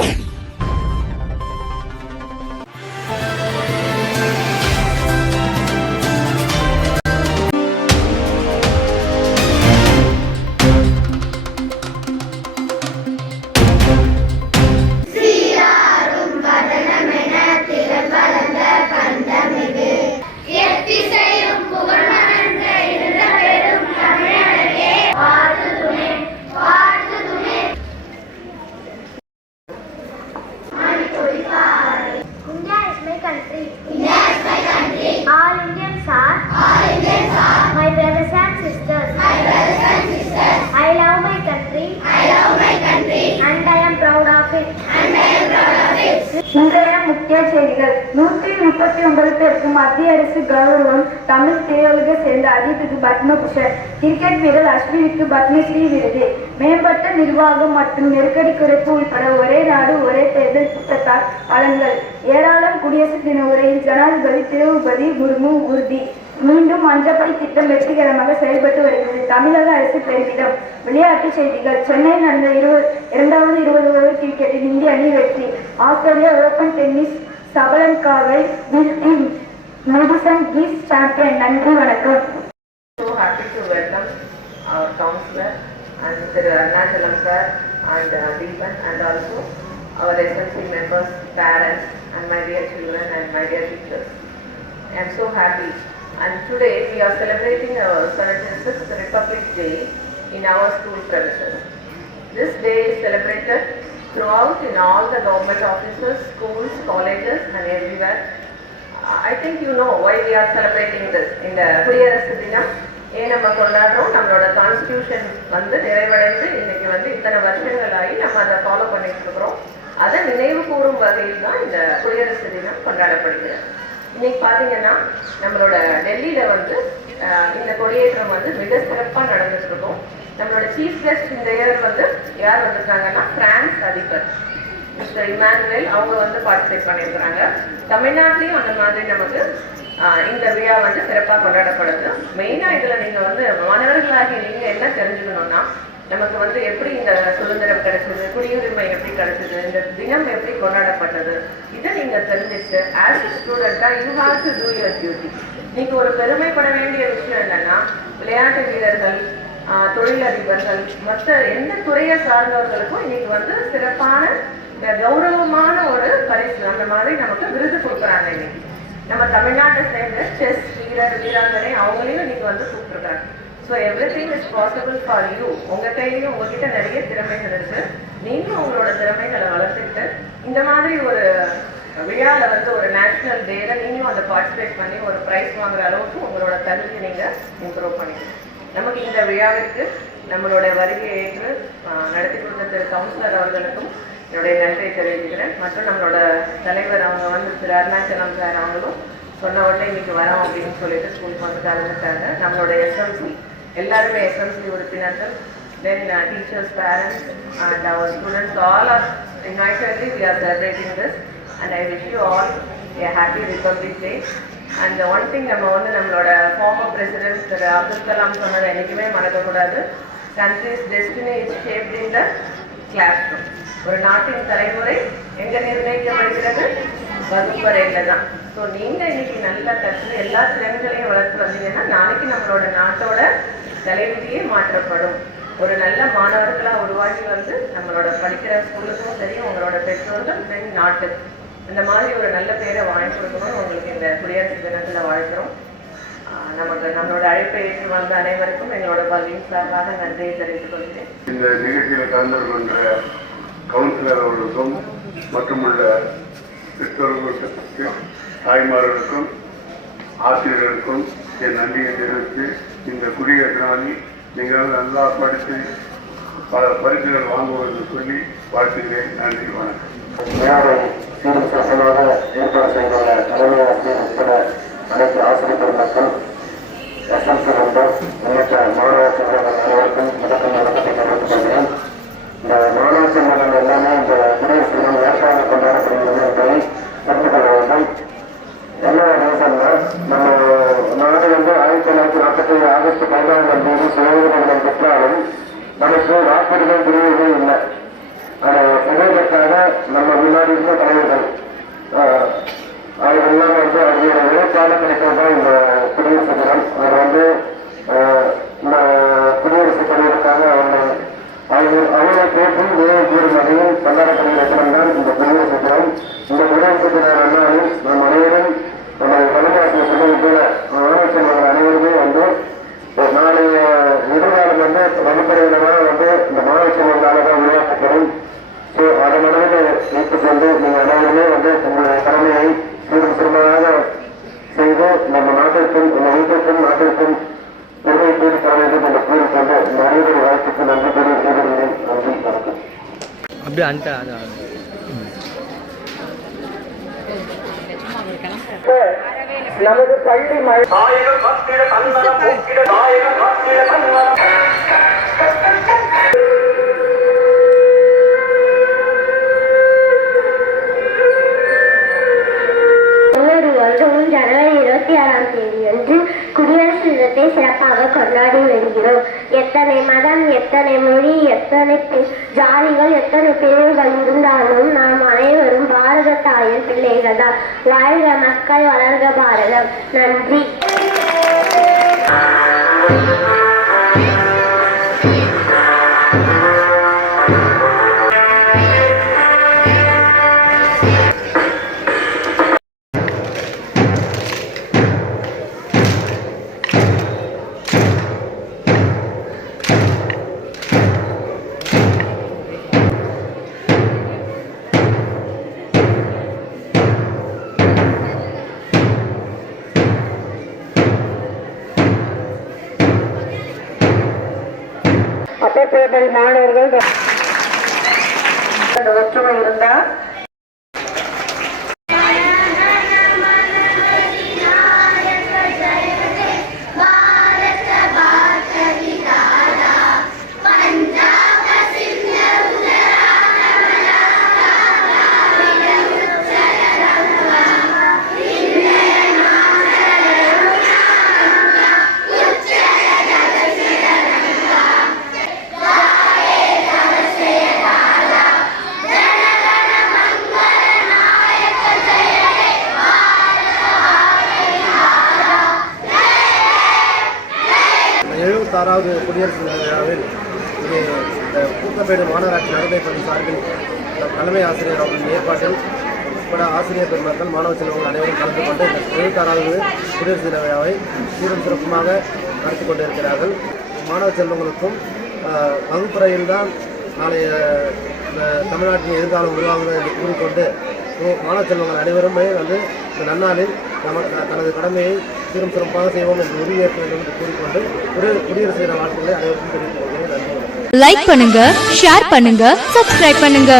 Boom! இன்றைய முக்கிய செய்திகள். நூற்றி முப்பத்தி ஒன்பது பேருக்கு மத்திய அரசு கௌரவம் தமிழ் திரையுலகை சேர்ந்த அஜித்துக்கு பத்மபூஷன் கிரிக்கெட் வீரர் அஸ்வினுக்கு பத்மஸ்ரீ விருது. மேம்பட்ட நிர்வாகம் மற்றும் நெருக்கடி குறைப்பு உட்பட ஒரே நாடு ஒரே தேர்தல் திட்டத்தால் பலன்கள். ஏராளம் குடியரசு தின உரையில் ஜனாதிபதி திரௌபதி முர்மு உறுதி மீண்டும் மஞ்சப்படி திட்டம் வெற்றிகரமாக செயல்பட்டு வருகிறது தமிழக அரசு பெருமிதம் விளையாட்டுச் செய்திகள் சென்னையில் நடந்த இருபது இரண்டாவது இருபது ஓவர் கிரிக்கெட்டில் இந்திய அணி வெற்றி ஆஸ்திரேலியா ஓபன் டென்னிஸ் சபலன்காவை மெடிசன் கிஸ் சாம்பியன் நன்றி வணக்கம் so happy to welcome our counselor and Mr. Arnachalam sir and uh, Deepan and also our SMC members, parents and my dear children and my dear teachers. I am so happy and today we are celebrating our 76th Republic Day in our school premises. This day is celebrated throughout in all the government offices, schools, colleges and everywhere. I think you know why we are celebrating this. இந்த குடியரசு தினம் ஏன் நம்ம கொண்டாடுறோம் நம்மளோட constitution வந்து நிறைவடைந்து இன்னைக்கு வந்து இத்தனை வருஷங்கள் ஆகி நம்ம அதை ஃபாலோ பண்ணிட்டு இருக்கிறோம் அதை நினைவு கூறும் வகையில் தான் இந்த குடியரசு தினம் கொண்டாடப்படுகிறது இன்னைக்கு பார்த்தீங்கன்னா நம்மளோட டெல்லியில வந்து இந்த கொடியேற்றம் வந்து மிக சிறப்பாக நடந்துட்டு இருக்கும் நம்மளோட சீஃப் கெஸ்ட் இந்த இயர் வந்து யார் வந்திருக்காங்கன்னா பிரான்ஸ் அதிபர். மிஸ்டர் இமானுவேல் அவங்க வந்து பார்ட்டிசிபேட் பண்ணியிருக்கிறாங்க. தமிழ்நாட்டிலையும் அந்த மாதிரி நமக்கு ஆஹ், இந்த விழா வந்து சிறப்பாக கொண்டாடப்படுது. மெயினாக இதில் நீங்கள் வந்து மாணவர்களாகி நீங்கள் என்ன தெரிஞ்சுக்கணும்னா நமக்கு வந்து எப்படி இந்த சுதந்திரம் கிடைச்சது குடியுரிமை எப்படி கிடைச்சது இந்த தினம் எப்படி கொண்டாடப்பட்டது இதை நீங்கள் தெரிஞ்சுட்டு ஆஸ் ஸ்டூடெண்ட்டாக you have to do your duty இன்னைக்கு ஒரு பெருமைப்பட வேண்டிய விஷயம் என்னன்னா விளையாட்டு வீரர்கள் தொழிலதிபர்கள் மற்ற எந்த துறையை சார்ந்தவர்களுக்கும் இன்னைக்கு வந்து சிறப்பான இந்த கௌரவமான ஒரு பரிசு அந்த மாதிரி நமக்கு விருது கொடுக்குறாங்க இன்னைக்கு. நம்ம தமிழ்நாட்டை சேர்ந்த செஸ் வீரர் வீராங்கனை அவங்களையும் இன்னைக்கு வந்து கூப்பிட்டுருக்காங்க. So everything is possible for you உங்கள் கையிலையும் உங்ககிட்ட நிறைய திறமைகள் இருக்கு. நீங்களும் உங்களோட திறமைகளை வளர்த்துக்கிட்டு இந்த மாதிரி ஒரு விழாவில் வந்து ஒரு நேஷ்னல் டேல நீங்களும் அதை பார்ட்டிசிபேட் பண்ணி ஒரு ப்ரைஸ் வாங்குற அளவுக்கு உங்களோட தகுதியை நீங்கள் இம்ப்ரூவ் பண்ணிக்கணும். நமக்கு இந்த விழாவிற்கு நம்மளோட வருகையை ஏற்று நடத்தி கொடுத்த திரு கவுன்சிலர் அவர்களுக்கும் என்னுடைய நன்றியை தெரிவிக்கிறேன். மற்றும் நம்மளோட தலைவர் அவங்க வந்து திரு அருணாச்சலம் சார் அவங்களும் சொன்ன உடனே இன்னைக்கு வரோம் அப்படின்னு சொல்லிட்டு ஸ்கூலுக்கு வந்து கலந்துட்டாங்க நம்மளோட எஸ்எம்சி எல்லாருமே எஸ்எம்சி உறுப்பினர்கள் then teachers parents and our students all are invitedly we are celebrating this and I wish you all a happy Republic Day and one thing நம்ம வந்து நம்மளோட ஃபார்மர் பிரசிடென்ட் திரு அப்துல் கலாம் சொன்னதை என்றைக்குமே மறக்கக்கூடாது. Country's destiny is shaped in the classroom ஒரு நாட்டின் தலைமுறை எங்கே நிர்ணயிக்கப்படுகிறது? வகுப்பறையில் தான். ஸோ நீங்கள் இன்னைக்கு நல்லா கற்று எல்லா திறன்களையும் வளர்த்து வந்தீங்கன்னா நாளைக்கு நம்மளோட நாட்டோட தலைவிதியே மாற்றப்படும். ஒரு நல்ல மாணவர்களா உருவாகி வந்து நம்மளோட படிக்கிற ஸ்கூலுக்கும் சரி உங்களோட பெற்றோர்கள் பெண் நாட்டு. இந்த மாதிரி ஒரு நல்ல பேரை வாங்கி கொடுக்கணும்னு உங்களுக்கு இந்த குடியரசு தினத்துல வாழ்க்கிறோம் நமக்கு நம்மளோட அழைப்பை ஏற்று வந்த அனைவருக்கும் எங்களோட பள்ளியின் சார்பாக நன்றியை தெரிவித்துக் கொள்கிறேன். இந்த நிகழ்ச்சியில் கலந்து கொண்ட கவுன்சிலர் அவர்களுக்கும் மற்றும் உள்ள பெற்றோர்களுக்கும் தாய்மார்களுக்கும் ஆசிரியர்களுக்கும் என் நன்றியை தெரிவித்து இந்த குடியரசு நாளில் நீங்கள் நல்லா படித்து பல பரிசுகள் வாங்குவது சொல்லி வாழ்த்துகிறேன். நன்றி வணக்கம். விழாவை ஏற்பாடு செய்துள்ள தலைமை ஆசிரியர் உட்பட அனைத்து ஆசிரியர் மக்கள் எஸ்எம்சி பதினாறாம் தேதி சுதந்திர பெற்றாலும் நமக்கு வாக்குறுதல் புரியவே இல்லை. புகழ்பெற்றாக நம்ம முன்னாடி இருந்த தலைவர்கள் ஆஹ், அவர்கள்லாம் வந்து அவருடைய உழைப்பால கிடைக்கிறது தான் இந்த குடியரசு தினம். அவர் வந்து இந்த குடியரசு தலைவருக்காக அவங்க அவங்க அவரை போற்றும் நினைவு கூறும் வகையில் கொண்டாடப்படுகிற தினம்தான் இந்த குடியரசு தினம். இந்த குடியரசு தினம் நன்னாளில் நம் அனைவரும் நமது தலைமையாசிரியர் சொன்னது போல மாணவ செல்வங்கள் அனைவருமே வந்து ஒரு எதிர்காலம் வந்து வகுப்பறையிலதான் வந்து இந்த மாணவ செல்வங்களால தான் உருவாக்கப்படும். ஸோ அதை மனதில் வைத்துக் கொண்டு நீங்கள் அனைவருமே வந்து உங்களுடைய கடமையை சீரும் சிறுமையாக செய்து நம்ம நாட்டிற்கும் நம்ம வீட்டிற்கும் நாட்டிற்கும் பெருமை தேடி தர நம்ம கூறிக்கொண்டு இந்த அனைவருடைய வாழ்த்துக்கு நன்றி கூறி விடைபெறுகிறேன் நன்றி வணக்கம். அப்படியே அன்ட்டா அது நமது பள்ளி மழை ஒவ்வொரு வருடமும் ஜனவரி இருபத்தி ஆறாம் தேதி அன்று குடியரசு தினத்தை சிறப்பாக கொண்டாடி வருகிறோம். எத்தனை மதம் எத்தனை மொழி எத்தனை ஜாதிகள் எத்தனை பிரிவுகள் இருந்தாலும் நாம் அனைவரும் வளர்க தாயின் பிள்ளைகள் தான் வாழ்க மக்கள் வளர்க பாரதம். நன்றி. அப்பேற்பட்ட மாணவர்கள் ஒற்றுமை இருந்தால் ஆறாவது குடியரசு விழாவில் இது இந்த கூத்தப்பேடு மாநகராட்சி நடுநிலைப் பள்ளி சார்பில் தலைமை ஆசிரியர் அவர்களின் ஏற்பாட்டில் உட்பட ஆசிரியர் பெருமக்கள் மாணவ செல்வங்கள் அனைவரும் கலந்து கொண்டு இந்த எழுபத்தாறாவது குடியரசு தின விழாவை சீரும் சிறப்புமாக நடத்தி கொண்டிருக்கிறார்கள். மாணவ செல்வங்களுக்கும் ஆஹ், வகுப்பறையில் தான் நாளைய தமிழ்நாட்டின் எதிர்காலம் உருவாகும் என்று கூறிக்கொண்டு மாணவ செல்வங்கள் அனைவருமே வந்து இந்த நன்னாளில் நம தனது கடமையை சீரும் சிறப்பாக செய்வோம் என்று உறுதியேற்க வேண்டும் என்று கூறிக்கொண்டு ஒரு குடியரசு தின வாழ்த்துக்களை அனைவருக்கும் தெரிவித்துக் கொள்கிறேன். நன்றி. லைக் பண்ணுங்க ஷேர் பண்ணுங்க சப்ஸ்கிரைப் பண்ணுங்க.